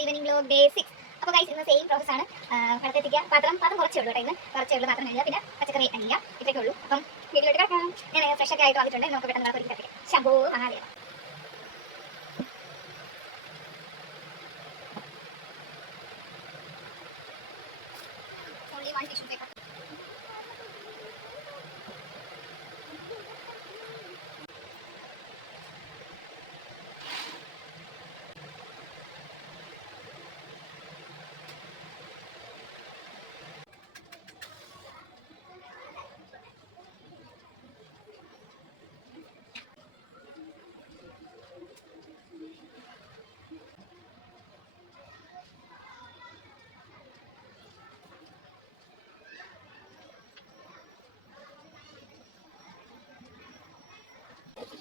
another evening vlog day 6. അപ്പോൾ guys ഇന്ന് same പ്രോസസ്സാണ്. കടത്തെത്തിക്കുക, പാത്രം കുറച്ചേ ഉള്ളൂ കേട്ടോ. ഇന്ന് കുറച്ചേ ഉള്ളൂ പാത്രം കഴുകുക, പിന്നെ പച്ചക്കറി അരിയുക, ഇത്രയൊക്കെ ഉള്ളൂ. അപ്പം വീട്ടിലോട്ട് കിടക്കാം. ഞാൻ ഫ്രഷ് ഒക്കെ ആയിട്ട് വന്നിട്ടുണ്ട്. നമുക്ക് പെട്ടെന്ന് ഒരു കിടക്കാം. Shambho Mahadeva. Only one tissue paper.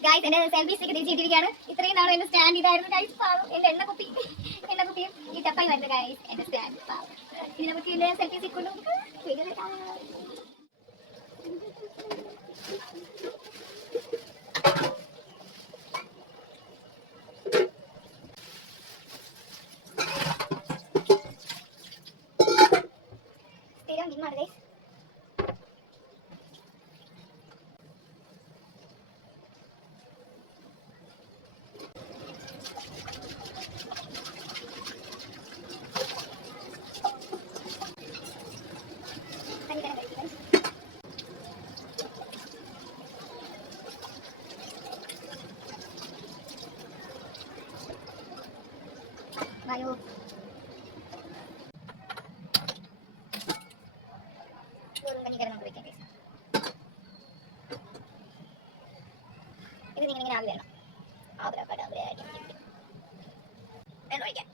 Guys എന്റെ സെൽഫി സ്റ്റിക്ക് തിരിച്ചിട്ടിരിക്കുകയാണ്. ഇത്രയും നാളും എന്റെ സ്റ്റാൻഡ് ഇതായിരുന്നു ഗൈസ്. പാവം എന്റെ എണ്ണക്കുപ്പിയും ഈ ടപ്പായി വരുന്നത് ഗൈസ് എന്റെ സ്റ്റാൻഡ് പാവം. ഇനി നമുക്ക് ഇതിന്റെ സെൽഫി സ്റ്റിക്ക് കൊണ്ട് സ്ഥിരം ഇന്നാണ് ഗൈസ്. Bayo. Turun kanya നമുക്ക് വെക്കാം guys. ഇത് ഇങ്ങനെ ആവി വരണം. ആവരാ എന്ന് ഒഴിക്കാം.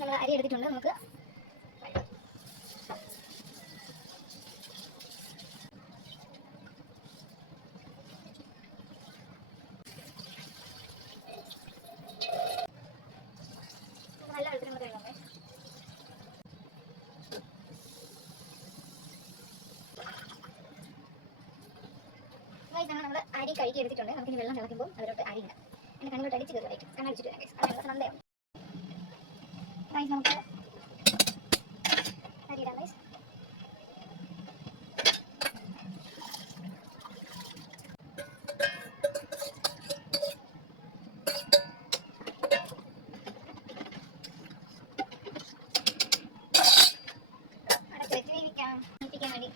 നമ്മൾ അരി എടുത്തിട്ടുണ്ട്. നമുക്ക് നല്ല വെള്ളത്തിൽ നമ്മൾ കഴുകാം. നമ്മൾ അരി കഴുകി എടുത്തിട്ടുണ്ട്. നമുക്ക് ഇനി വെള്ളം തിളക്കുമ്പോൾ അതിലോട്ട് അരി ഇടാം. എന്റെ കണ്ണിലോട്ട് അടിച്ച് കയറുമായിട്ട് കണ്ണടിച്ചിട്ട് വരാം ഗൈസ്. കണ്ണിലോട്ട് നല്ലതാണ് ഗൈസ്. നമുക്ക് അരി ഇടാം ഗൈസ്. വേണ്ടി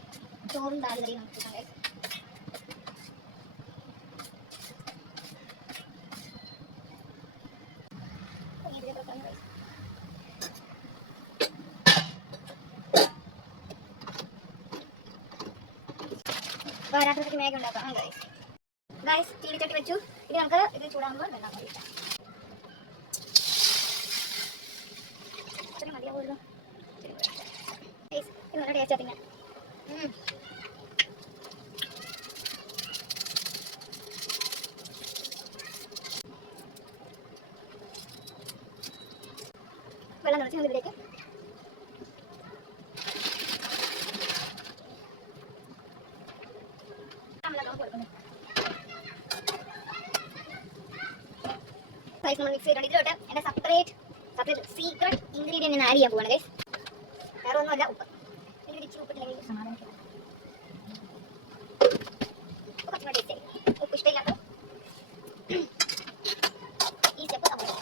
ചോറും താല്പര്യം നമുക്ക് ഗൈസ്. രാത്രിക്ക് മേഘ ഉണ്ടാക്കാം ഗൈസ്. ഗൈസ് ചീനിച്ചട്ടി വെച്ചു. ഇനി നമുക്ക് ഇത് ചൂടാകുമ്പോൾ വെള്ളം ഒഴിക്കാം. ഇത്രയും മതിയാവുമല്ലോ ഗൈസ്. ഇത് നല്ല ടേസ്റ്റ് ആത്തിങ്ങ. വെള്ളം നിറച്ച് നമ്മൾ ഇതിലേക്ക് നമ്മൾ മിക്സ് ചെയ്തിട്ടുണ്ട്. ഇതിലോട്ട് എന്റെ സെപ്പറേറ്റ് സീക്രട്ട് ഇൻഗ്രീഡിയന്റ് ആഡ് ചെയ്യാൻ പോവാണ് ഗൈസ്. വേറെ ഒന്നുമല്ല, ഉപ്പ്. എനിക്ക് ഇച്ചിരി ഉപ്പിട്ടില്ലെങ്കിൽ സമാധാനിക്കില്ല. കുറച്ചുകൂടെ ടേസ്റ്റ് ആയി. ഉപ്പ് ഇഷ്ടമില്ലാത്ത ഈ സ്റ്റെപ്പ് അങ്ങനെ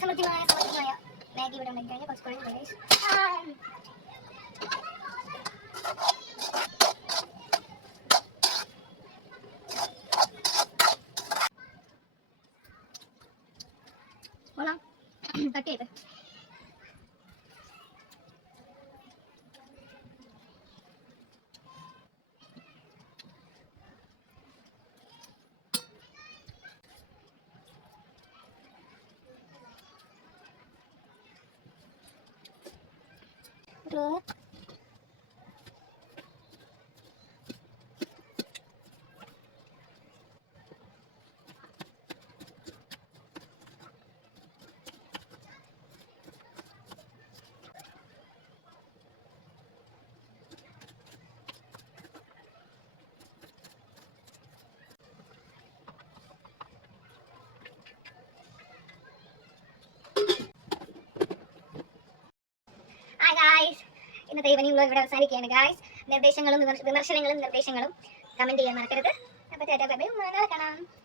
സമൃദ്ധിമായ മാഗി ഇവിടെ ഉണ്ടാക്കി കഴിഞ്ഞാൽ കുറച്ചുകൂടെ ഗൈസ്. കട്ട് ചെയ്ത് ഇന്നത്തെ ഈവനിംഗ് വ്ലോഗ് ഇവിടെ അവസാനിക്കുകയാണ് ഗായ്സ്. വിമർശനങ്ങളും നിർദ്ദേശങ്ങളും കമന്റ് ചെയ്യാൻ മറക്കരുത്. അപ്പോൾ ടാറ്റാ ബൈ ബൈ, നാളെ കാണാം.